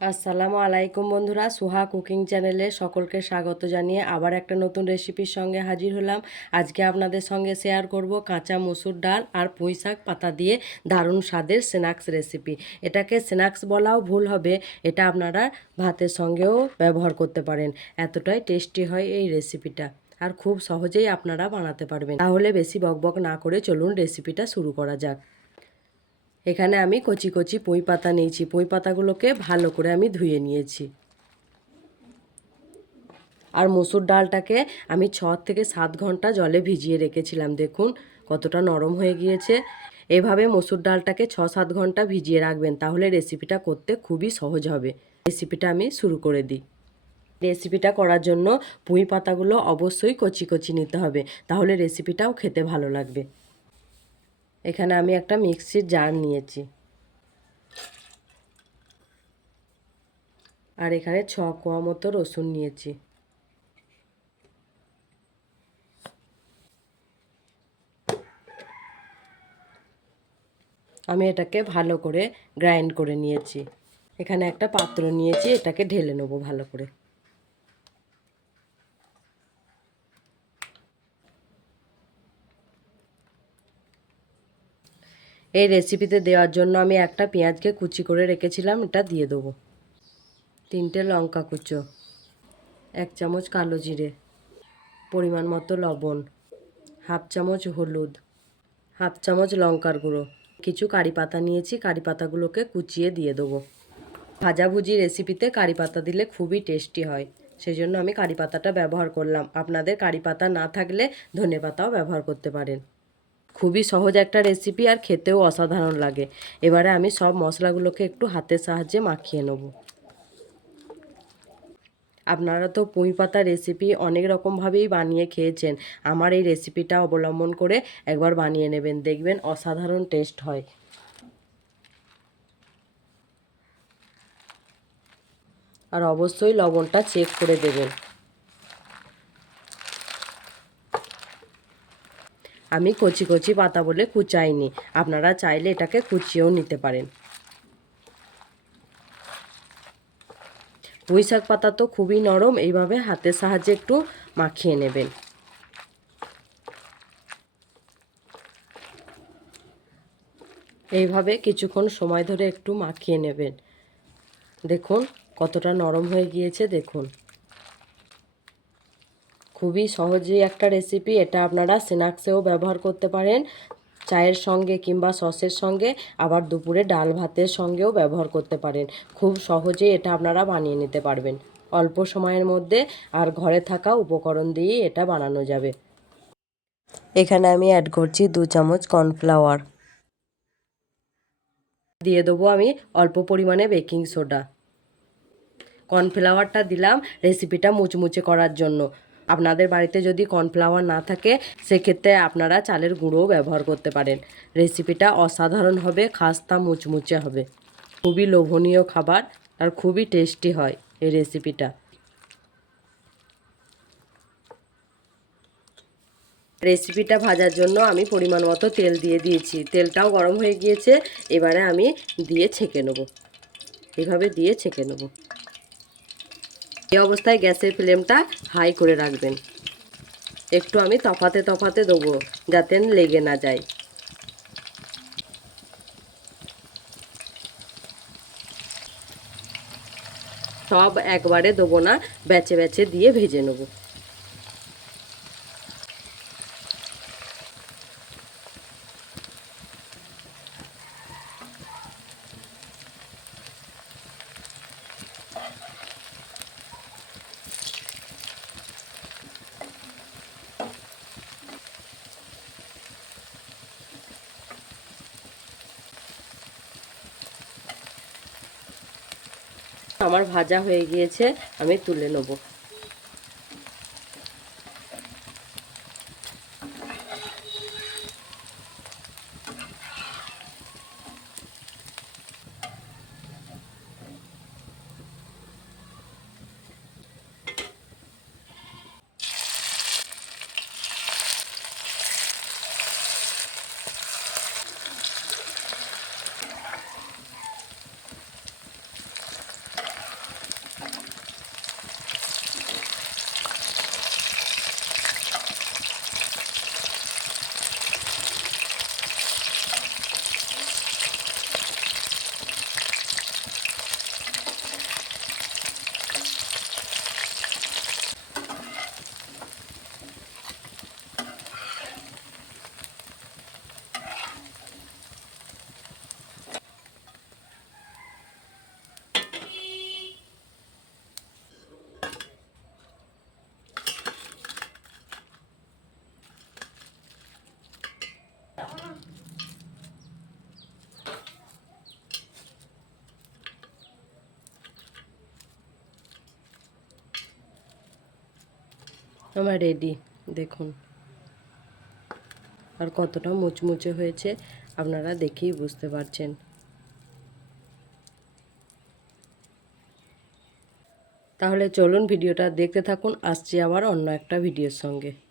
আসসালামু আলাইকুম বন্ধুরা, সুহা কুকিং চ্যানেলে সকলকে স্বাগত জানিয়ে আবার একটা নতুন রেসিপির সঙ্গে হাজির হলাম। আজকে আপনাদের সঙ্গে শেয়ার করব কাঁচা মসুর ডাল আর পুঁই শাক পাতা দিয়ে দারুণ স্বাদের স্ন্যাক্স রেসিপি। এটাকে স্ন্যাক্স বলাও ভুল হবে, এটা আপনারা ভাতের সঙ্গেও ব্যবহার করতে পারেন। এতটাই টেস্টি হয় এই রেসিপিটা আর খুব সহজেই আপনারা বানাতে পারবেন। তাহলে বেশি বকবক না করে চলুন রেসিপিটা শুরু করা যাক। এখানে আমি কচি কচি পুঁই পাতা নিয়েছি। পুঁই পাতাগুলোকে ভালো করে আমি ধুয়ে নিয়েছি। আর মসুর ডালটাকে আমি ছ থেকে সাত ঘণ্টা জলে ভিজিয়ে রেখেছিলাম। দেখুন, কতটা নরম হয়ে গিয়েছে। এভাবে মসুর ডালটাকে ছ সাত ঘণ্টা ভিজিয়ে রাখবেন, তাহলে রেসিপিটা করতে খুবই সহজ হবে। রেসিপিটা আমি শুরু করে দিই। রেসিপিটা করার জন্য পুঁই পাতাগুলো অবশ্যই কচি কচি নিতে হবে, তাহলে রেসিপিটাও খেতে ভালো লাগবে। এখানে আমি একটা মিক্সির জার নিয়েছি। আর এখানে ছ কোয়া মতো রসুন নিয়েছি। আমি এটাকে ভালো করে গ্রাইন্ড করে নিয়েছি। এখানে একটা পাত্র নিয়েছি, এটাকে ঢেলে নেব ভালো করে। এই রেসিপিতে দেওয়ার জন্য আমি একটা পেঁয়াজকে কুচি করে রেখেছিলাম, এটা দিয়ে দেবো। তিনটে লঙ্কা কুচো, এক চামচ কালো জিরে, পরিমাণ মতো লবণ, হাফ চামচ হলুদ, হাফ চামচ লঙ্কার গুঁড়ো, কিছু কারি পাতা নিয়েছি, কারি পাতাগুলোকে কুচিয়ে দিয়ে দেবো। ভাজাভুজি রেসিপিতে কারি পাতা দিলে খুবই টেস্টি হয় সেই জন্য আমি কারি পাতাটা ব্যবহার করলাম। আপনাদের কারি পাতা না থাকলে ধনে পাতাও ব্যবহার করতে পারেন। খুবই সহজ একটা রেসিপি আর খেতেও অসাধারণ লাগে। এবারে আমি সব মশলাগুলোকে একটু হাতের সাহায্যে মাখিয়ে নেব। আপনারা তো পুঁই পাতা রেসিপি অনেক রকমভাবেই বানিয়ে খেয়েছেন। আমার এই রেসিপিটা অবলম্বন করে একবার বানিয়ে নেবেন। দেখবেন অসাধারণ টেস্ট হয়। আর অবশ্যই লবণটা চেক করে দেবেন। আমি কচি কচি পাতা বলে কুচাইনি। আপনারা চাইলে এটাকে কুচিয়েও নিতে পারেন। পুঁই শাক পাতা তো খুবই নরম, এইভাবে হাতের সাহায্যে একটু মাখিয়ে নেবেন। এইভাবে কিছুক্ষণ সময় ধরে একটু মাখিয়ে নেবেন। দেখুন কতটা নরম হয়ে গিয়েছে, দেখুন। খুবই সহজেই একটা রেসিপি এটা আপনারা স্ন্যাক্সেও ব্যবহার করতে পারেন। চায়ের সঙ্গে কিংবা সসের সঙ্গে, আবার দুপুরে ডাল ভাতের সঙ্গেও ব্যবহার করতে পারেন। খুব সহজেই এটা আপনারা বানিয়ে নিতে পারবেন। অল্প সময়ের মধ্যে আর ঘরে থাকা উপকরণ দিয়েই এটা বানানো যাবে। এখানে আমি অ্যাড করছি দু চামচ কর্নফ্লাওয়ার দিয়ে দেবো আমি অল্প পরিমাণে বেকিং সোডা কর্নফ্লাওয়ারটা দিলাম রেসিপিটা মুচমুচে করার জন্য। আপনাদের বাড়িতে যদি কর্নফ্লাওয়ার না থাকে, সেক্ষেত্রে আপনারা চালের গুঁড়োও ব্যবহার করতে পারেন। রেসিপিটা অসাধারণ হবে, খাস্তা মুচমুচে হবে। খুবই লোভনীয় খাবার আর খুবই টেস্টি হয় এই রেসিপিটা। রেসিপিটা ভাজার জন্য আমি পরিমাণ মতো তেল দিয়ে দিয়েছি। তেলটাও গরম হয়ে গিয়েছে, এবারে আমি দিয়ে ছেঁকে নেব। এভাবে দিয়ে ছেঁকে নেব। এই অবস্থায় গ্যাসের ফ্লেমটা হাই করে রাখবেন। একটু আমি তফাতে তফাতে দেবো, যাতে লেগে না যায়। সব একবারে দেবো না বেছে বেছে দিয়ে ভেজে নেব। আমার ভাজা হয়ে গিয়েছে আমি তুলে নেব। আমার রেডি দেখুন। আর কতটা মুচমুচে হয়েছে, আপনারা দেখেই বুঝতে পারছেন। তাহলে চলুন ভিডিওটা দেখতে থাকুন, আসছি আবার অন্য একটা ভিডিওর সঙ্গে।